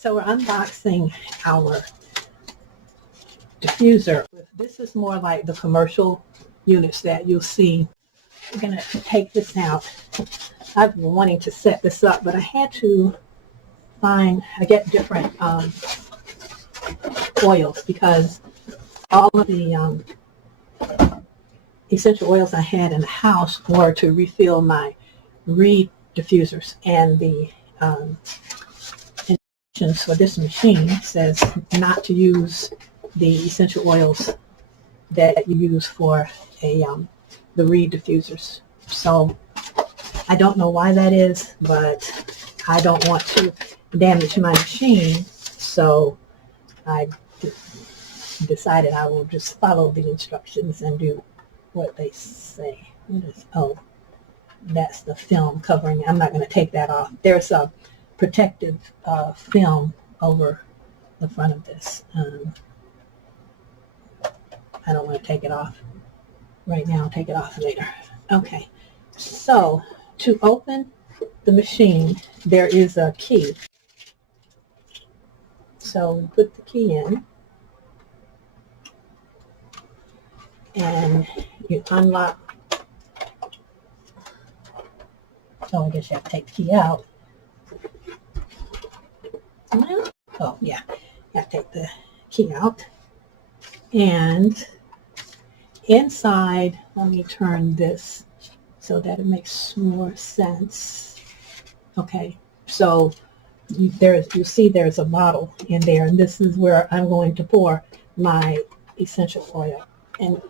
So we're unboxing our diffuser. This is more like the commercial units that you'll see. We're going to take this out. I've been wanting to set this up, but I had to get different oils because all of the essential oils I had in the house were to refill my reed diffusers, and the instructions for this machine says not to use the essential oils that you use for the reed diffusers. So I don't know why that is, but I don't want to damage my machine, so I decided I will just follow the instructions and do what they say. Oh, that's the film covering. I'm not going to take that off. There's a protective film over the front of this. I don't want to take it off right now. I'll take it off later. Okay, so to open the machine, there is a key. So we put the key in, and you unlock. Oh, I guess you have to take the key out. Oh, yeah, you have to take the key out. And inside, let me turn this so that it makes more sense. Okay, so you see there's a bottle in there, and this is where I'm going to pour my essential oil. And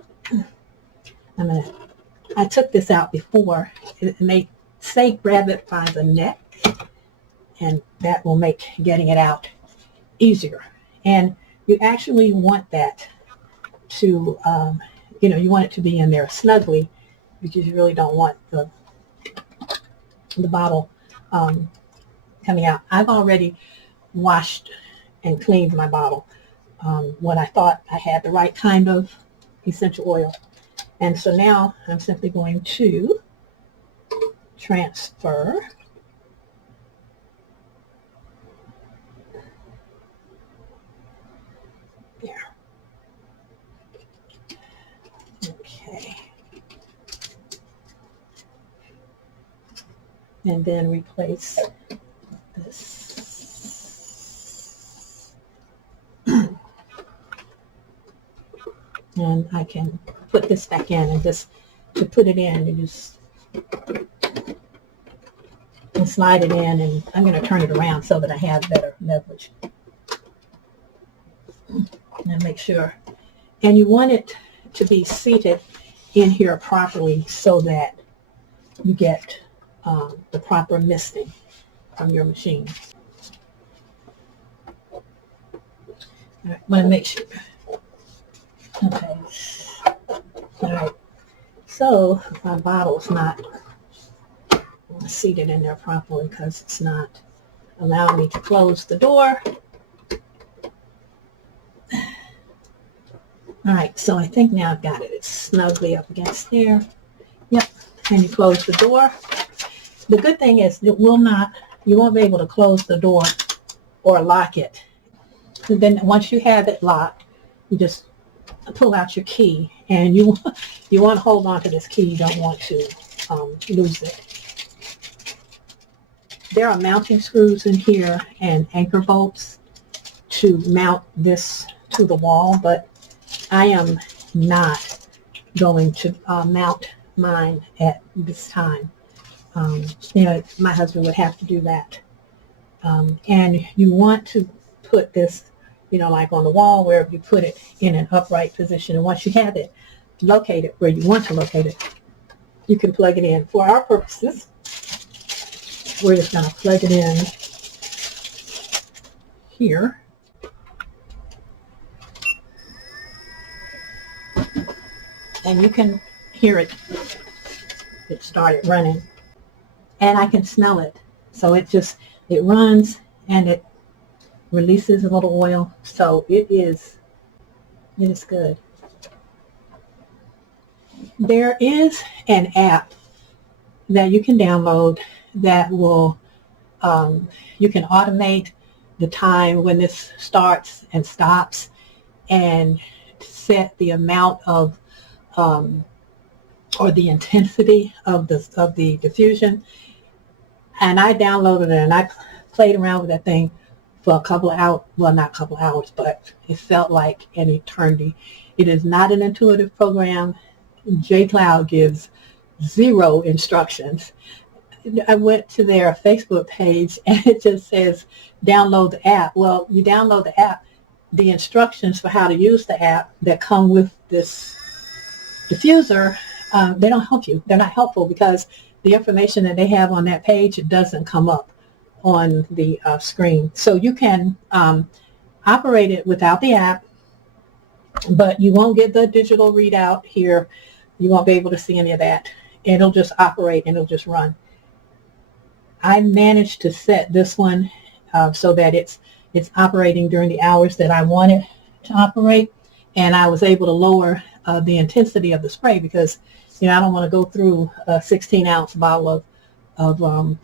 I took this out before, and they say grab it by the neck, and that will make getting it out easier. And you actually want that to, you want it to be in there snugly, because you really don't want the bottle coming out. I've already washed and cleaned my bottle when I thought I had the right kind of essential oil. And so now I'm simply going to transfer there. Okay. And then replace this. And I can put this back in, and just to put it in, you just slide it in, and I'm going to turn it around so that I have better leverage. And make sure. And you want it to be seated in here properly so that you get the proper misting from your machine. All right, want to make sure. Okay. All right. So my bottle's not seated in there properly because it's not allowing me to close the door. All right, so I think now I've got it. It's snugly up against there. Yep, and you close the door. The good thing is you won't be able to close the door or lock it. And then once you have it locked, you just pull out your key, and you want to hold on to this key. You don't want to lose it. There are mounting screws in here and anchor bolts to mount this to the wall, but I am not going to mount mine at this time. My husband would have to do that. And you want to put this, like on the wall, where you put it in an upright position. And once you have it located where you want to locate it, you can plug it in. For our purposes, we're just going to plug it in here. And you can hear it started running, and I can smell it. So it runs, and it releases a little oil. So it is good. There is an app that you can download that will, you can automate the time when this starts and stops, and set the amount of or the intensity of the diffusion. And I downloaded it and I played around with that thing for a couple of hours. Well, not a couple of hours, but it felt like an eternity. It is not an intuitive program. Jcloud gives 0 instructions. I went to their Facebook page and it just says download the app. Well, you download the app. The instructions for how to use the app that come with this diffuser, they don't help you. They're not helpful because the information that they have on that page, it doesn't come up on the screen. So you can operate it without the app, but you won't get the digital readout here. You won't be able to see any of that. It'll just operate and it'll just run. I managed to set this one so that it's operating during the hours that I want it to operate, and I was able to lower the intensity of the spray because, you know, I don't want to go through a 16-ounce bottle of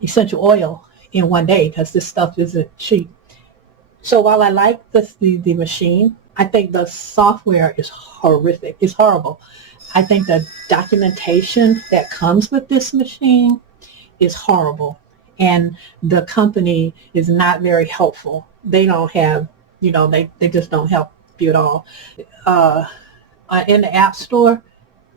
essential oil in one day because this stuff isn't cheap. So while I like the machine, I think the software is horrific. It's horrible. I think the documentation that comes with this machine is horrible. And the company is not very helpful. They don't have, you know, they just don't help you at all. In the App Store,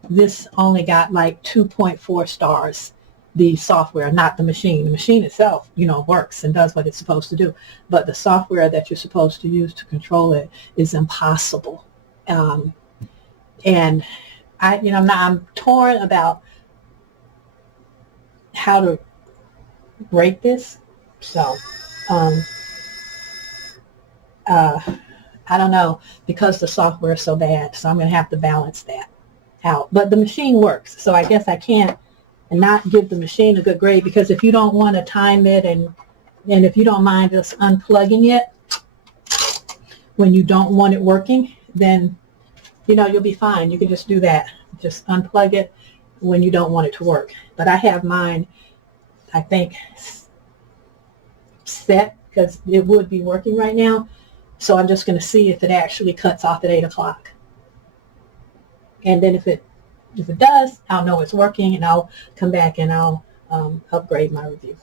this only got like 2.4 stars, the software, not the machine. The machine itself, you know, works and does what it's supposed to do. But the software that you're supposed to use to control it is impossible. And I'm torn about how to break this. So I don't know, because the software is so bad, so I'm going to have to balance that out. But the machine works, so I guess I can't not give the machine a good grade, because if you don't want to time it and if you don't mind just unplugging it when you don't want it working, then, you know, you'll be fine. You can just do that. Just unplug it when you don't want it to work. But I have mine, I think, set because it would be working right now. So I'm just going to see if it actually cuts off at 8 o'clock. And then if it does, I'll know it's working, and I'll come back and I'll upgrade my review.